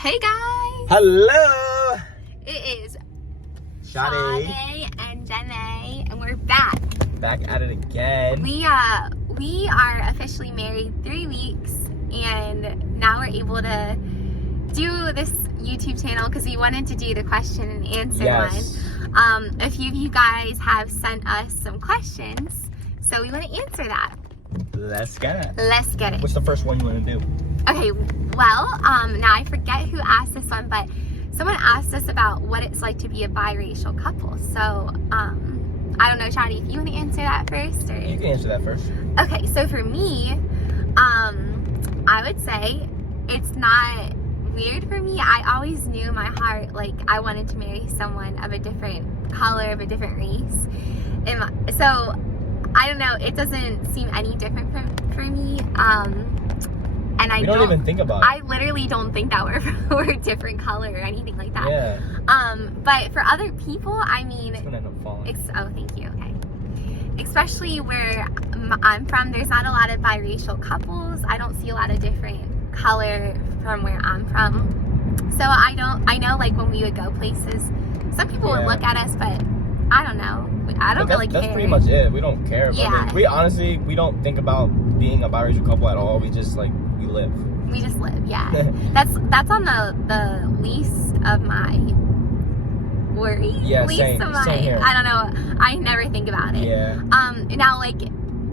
Hey guys! Hello! It is Shadi. and Jenny, and we're back. Back at it again. We are officially married 3 weeks, and now we're able to do this YouTube channel because we wanted to do the question and answer one. A few of you guys have sent us some questions, so we want to answer that. Let's get it. Let's get it. What's the first one you want to do? Okay, well, now I forget who asked this one, but someone asked us about what it's like to be a biracial couple. So, I don't know, Shadi, if you want to answer that first, or You can answer that first. Okay, so for me, I would say it's not weird for me. I always knew in my heart, like, I wanted to marry someone of a different color, of a different race. So, I don't know, it doesn't seem any different for me. And I don't even think about it. I literally don't think that we're a different color or anything like that. Yeah. But for other people, I mean, It's gonna end up falling. oh, thank you. Okay. Especially where I'm from, there's not a lot of biracial couples. I don't see a lot of different color from where I'm from. So I know, like, when we would go places, some people would look at us, but I don't know. I don't really care. That's pretty much it. We don't care. Yeah. I mean, we don't think about being a biracial couple at all. We just, like, we live. We just live, yeah. That's on the least of my worries. Yeah, least same here. I don't know. I never think about it. Yeah. Now, like,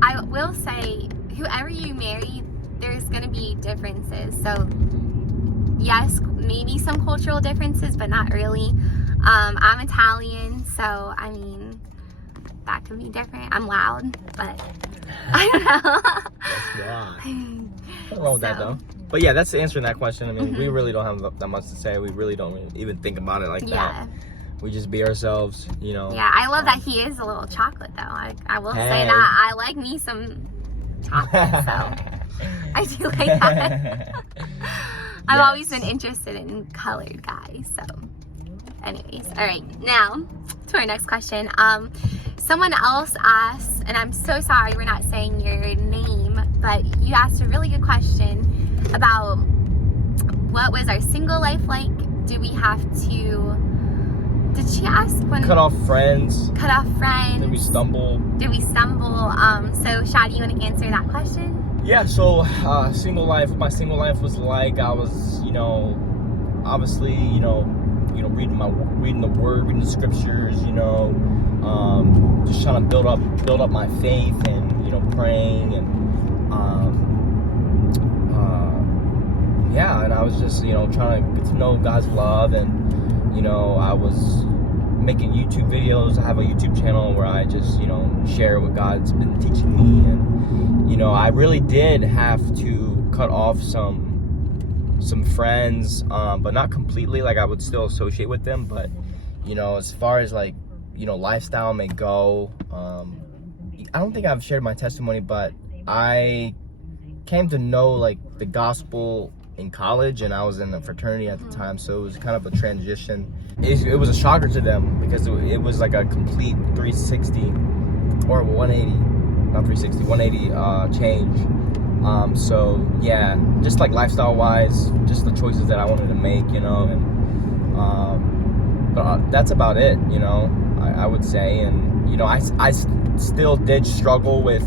I will say, whoever you marry, there's gonna be differences. So, yes, maybe some cultural differences, but not really. I'm Italian, so I mean, that can be different. I'm loud, but I don't know. Yeah. Nothing wrong with that, though. But yeah, that's answering that question. I mean, we really don't have that much to say. We really don't even think about it like that. We just be ourselves, you know. Yeah, I love that he is a little chocolate, though. I will say that. I like me some chocolate, so I do like that. I've always been interested in colored guys, so. Anyways, all right, now to our next question. Someone else asked, and I'm so sorry we're not saying your name, but you asked a really good question about what was our single life like. Do we have to, did she ask when? Cut off friends. Did we stumble? So Shadi, you want to answer that question? Yeah, so my single life was like, I was, obviously, reading the word, reading the scriptures, just trying to build up my faith and, praying and, and I was just, trying to get to know God's love, and, I was making YouTube videos. I have a YouTube channel where I just, share what God's been teaching me, and, I really did have to cut off some friends, but not completely. Like, I would still associate with them, but as far as, like, lifestyle may go, I don't think I've shared my testimony, but I came to know, like, the gospel in college, and I was in a fraternity at the time, so it was kind of a transition. It was a shocker to them because it was like a complete 360 or 180, not 360, 180 change. So yeah, just like lifestyle wise, just the choices that I wanted to make, and but that's about it, I would say. And I still did struggle with,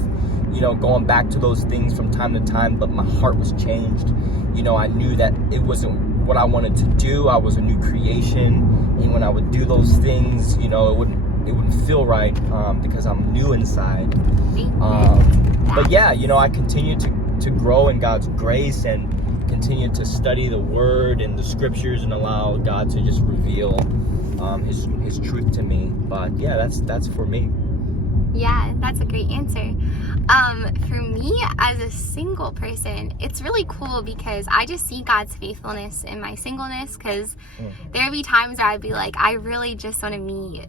going back to those things from time to time, but my heart was changed. I knew that it wasn't what I wanted to do. I was a new creation, and when I would do those things, it wouldn't feel right, because I'm new inside. But yeah, I continued to grow in God's grace and continue to study the word and the scriptures and allow God to just reveal his truth to me. But yeah, that's for me. Yeah, that's a great answer. For me, as a single person, it's really cool because I just see God's faithfulness in my singleness, because there'll be times where I'd be like, I really just want to meet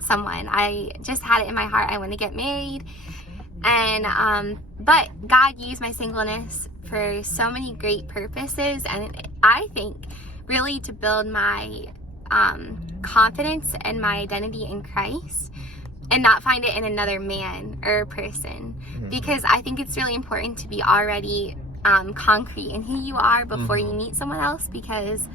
someone. I just had it in my heart, I want to get married. And but God used my singleness for so many great purposes, and I think really to build my confidence and my identity in Christ, and not find it in another man or person. Because I think it's really important to be already concrete in who you are before you meet someone else, because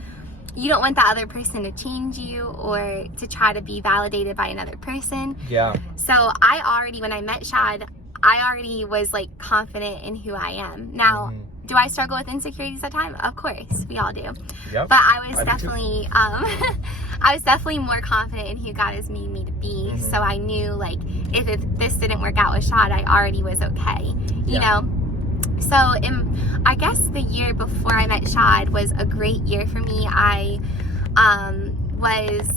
you don't want the other person to change you or to try to be validated by another person. Yeah. So when I met Shad, I already was like confident in who I am. Now, do I struggle with insecurities at times? Of course, we all do. Yep. But I was definitely, I was definitely more confident in who God has made me to be. So I knew, like, if this didn't work out with Shad, I already was okay, you know? So I guess the year before I met Shad was a great year for me. I was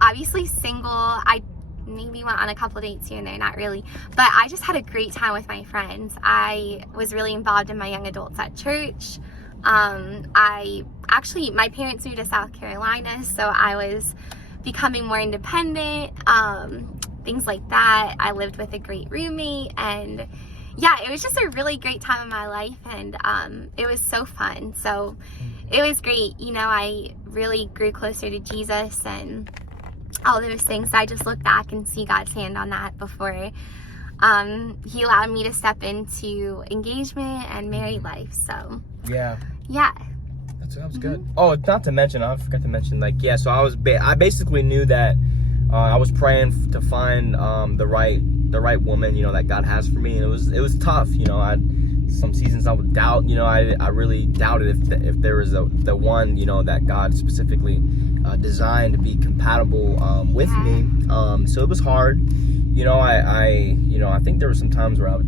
obviously single. I maybe went on a couple dates here and there, not really, but I just had a great time with my friends. I was really involved in my young adults at church. My parents moved to South Carolina, so I was becoming more independent, things like that. I lived with a great roommate, and yeah, it was just a really great time in my life, and it was so fun. So it was great. You know, I really grew closer to Jesus and all those things. I just look back and see God's hand on that before he allowed me to step into engagement and married life. So yeah, that was good. Oh, not to mention, I forgot to mention, like, yeah, so I basically knew that I was praying to find the right woman, you know, that God has for me, and it was tough, you know. Some seasons I would doubt, you know, I really doubted if there was the one, you know, that God specifically designed to be compatible with me. So it was hard, you know. I think there were some times where I was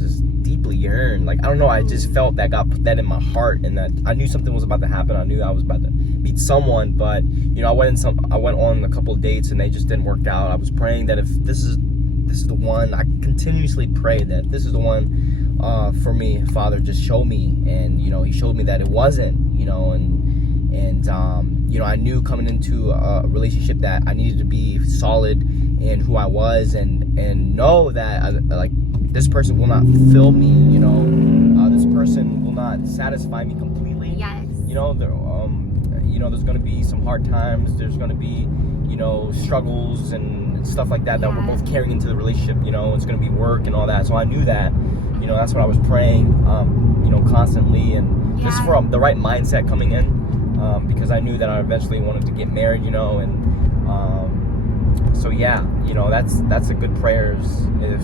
just deeply yearned, like, I don't know, I just felt that God put that in my heart, and that I knew something was about to happen. I knew I was about to meet someone, but you know, I went on a couple of dates and they just didn't work out. I was praying that if this is the one, I continuously pray that this is the one for me. Father, just show me. And you know, he showed me that it wasn't, you know, and you know, I knew coming into a relationship that I needed to be solid in who I was, and know that like, this person will not fill me, you know, this person will not satisfy me completely. Yes. You know, there's going to be some hard times. There's going to be, you know, struggles and stuff like that we're both carrying into the relationship. You know, it's going to be work and all that. So I knew that, you know, that's what I was praying, you know, constantly, and just for the right mindset coming in, because I knew that I eventually wanted to get married, you know, and so yeah, you know, that's a good prayer. If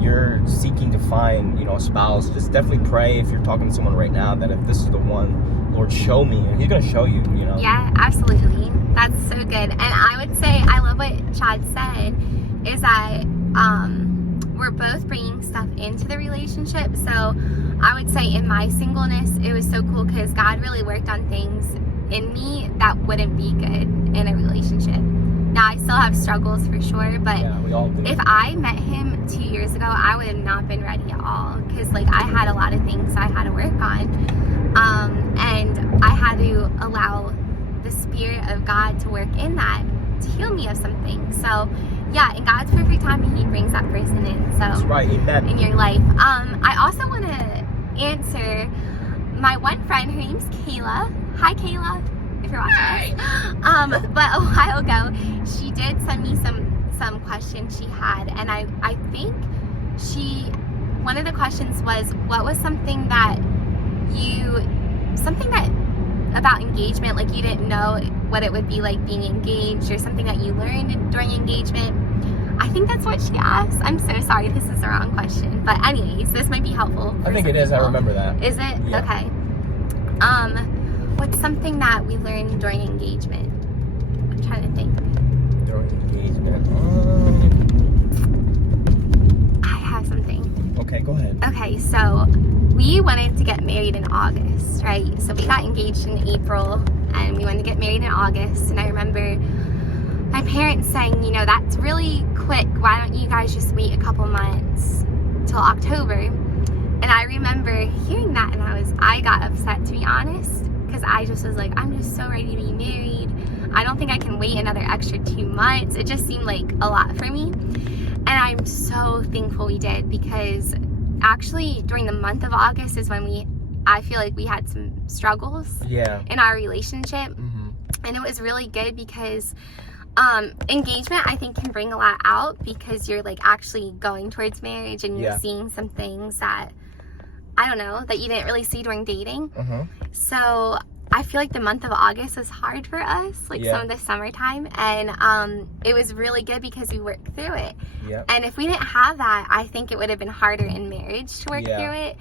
you're seeking to find, you know, a spouse, just definitely pray, if you're talking to someone right now, that if this is the one, Lord, show me, and he's gonna show you, you know. Yeah, absolutely. That's so good. And I would say, I love what Chad said, is that we're both bringing stuff into the relationship. So I would say in my singleness, it was so cool because God really worked on things in me that wouldn't be good in a relationship. Now, I still have struggles for sure, but we all do. If I met him 2 years ago, I would have not been ready at all, because like, I had a lot of things I had to work on, and I had to allow the Spirit of God to work in that, to heal me of something. So yeah, in God's perfect timing, he brings that person in. So that's right, amen. In your life. I also want to answer my one friend. Her name's Kayla. Hi, Kayla, if you're watching this. But a while ago, she did send me some questions she had, and I think one of the questions was, what was something that about engagement, like you didn't know what it would be like being engaged, or something that you learned during engagement. I think that's what she asked. I'm so sorry, this is the wrong question, but anyways, this might be helpful. I think it is. I remember that. Is it? Yeah. Okay. What's something that we learned during engagement? I'm trying to think. During engagement. I have something. Okay, go ahead. Okay, so we wanted to get married in August, right? So we got engaged in April, and we wanted to get married in August. And I remember my parents saying, you know, that's really quick. Why don't you guys just wait a couple months till October? And I remember hearing that, and I got upset, to be honest, because I just was like, I'm just so ready to be married. I don't think I can wait another extra 2 months. It just seemed like a lot for me. And I'm so thankful we did, because actually during the month of August is when I feel like we had some struggles in our relationship. And it was really good, because engagement, I think, can bring a lot out, because you're like actually going towards marriage, and you're seeing some things that I don't know, that you didn't really see during dating. Uh-huh. So I feel like the month of August was hard for us, like some of the summertime, and it was really good because we worked through it. Yeah. And if we didn't have that, I think it would have been harder in marriage to work through it,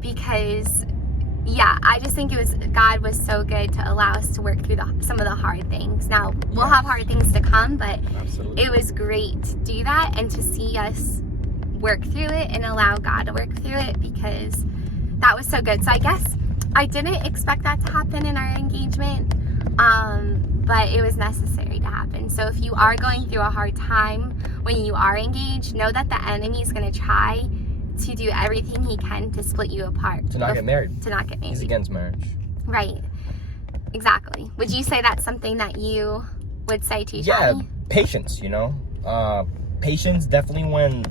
because I just think God was so good to allow us to work through some of the hard things. Now we'll have hard things to come, but it was great to do that and to see us work through it and allow God to work through it, because that was so good. So I guess I didn't expect that to happen in our engagement, but it was necessary to happen. So if you are going through a hard time when you are engaged, know that the enemy is going to try to do everything he can to split you apart. To not get married. To not get married. He's against marriage. Right. Exactly. Would you say that's something that you would say to Johnny? Yeah, patience, patience definitely when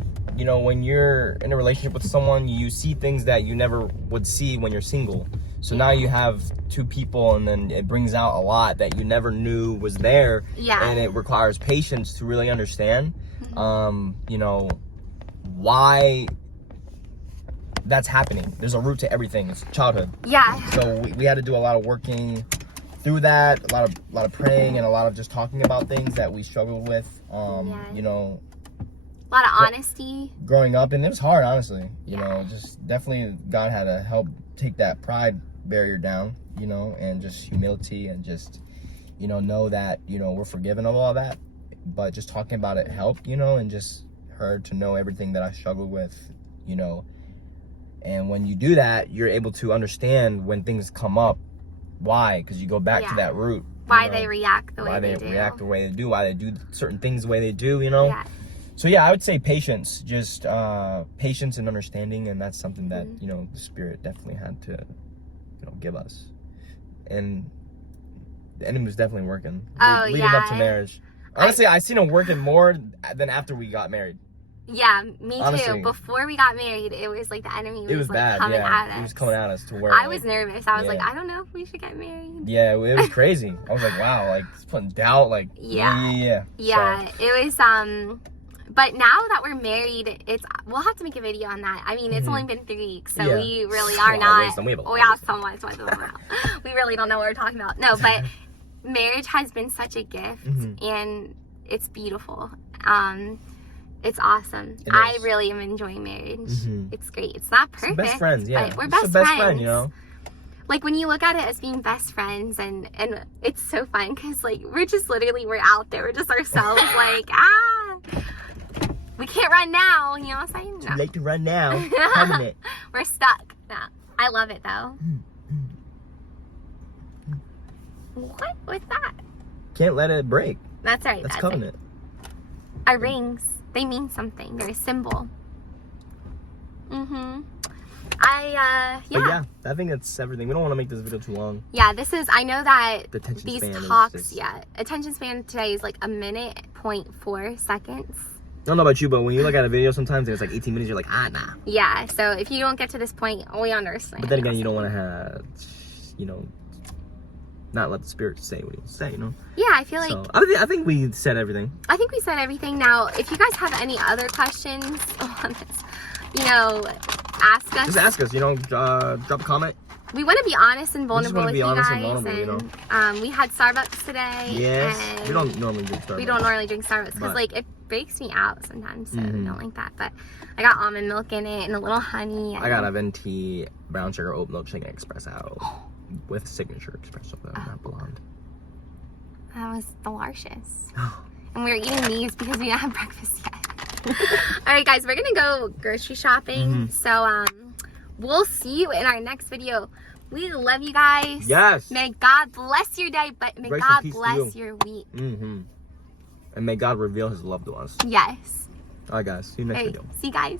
you're in a relationship with someone, you see things that you never would see when you're single. So now you have two people, and then it brings out a lot that you never knew was there. Yeah. And it requires patience to really understand, why that's happening. There's a root to everything. It's childhood. Yeah. So we had to do a lot of working through that, a lot of praying, and a lot of just talking about things that we struggled with. A lot of honesty. Growing up, and it was hard, honestly. Just definitely God had to help take that pride barrier down, and just humility, and just, know that, we're forgiven of all that. But just talking about it helped, and just her to know everything that I struggled with, And when you do that, you're able to understand when things come up, why, because you go back to that root. Why they react the way they do. Why they do certain things the way they do, Yeah. So I would say patience, just patience and understanding, and that's something that the Spirit definitely had to give us, and the enemy was definitely working. Leading up to marriage. Honestly, I seen him working more than after we got married. Yeah, me Honestly. too. Before we got married, it was like the enemy was bad, coming at us. He was coming at us to where I was nervous. I was like, I don't know if we should get married. Yeah, it was crazy. I was like, wow, it's putting doubt. Yeah. So. It was But now that we're married, we'll have to make a video on that. I mean, it's only been 3 weeks, so we really are not. We have so much wisdom. We really don't know what we're talking about. No, but marriage has been such a gift, and it's beautiful. It's awesome. I really am enjoying marriage. It's great. It's not perfect. Best friends, but we're best friends. Like when you look at it as being best friends, and it's so fun because we're just literally we're out there. We're just ourselves. We can't run now, you know what I'm saying? No. Too late to run now. Permanent. We're stuck. No. I love it though. What was that? Can't let it break. That's right. That's covenant. Our rings, they mean something. They're a symbol. I think that's everything. We don't want to make this video too long. Yeah, I know that these talks, attention span today is 1.4 seconds. I don't know about you, but when you look at a video sometimes and it's 18 minutes, you're like, nah. Yeah, so if you don't get to this point, we understand. But then again, you don't want to have, not let the Spirit say what he wants to say, Yeah, I feel like... So, I think we said everything. I think we said everything. Now, if you guys have any other questions on this, ask us. Just ask us, drop a comment. We want to be honest and vulnerable with you guys. And we had Starbucks today. Yes. We don't normally drink Starbucks. We don't normally drink Starbucks because it breaks me out sometimes, so we don't like that. But I got almond milk in it and a little honey. I got a venti brown sugar oat milk shaken espresso with signature espresso, not blonde. That was delicious. And we were eating these because we didn't have breakfast yet. All right, guys, we're gonna go grocery shopping. So we'll see you in our next video. We love you guys. Yes. May God bless your day, but may God bless your week. And may God reveal his love to us. Yes. All right, guys. See you next video. See you guys.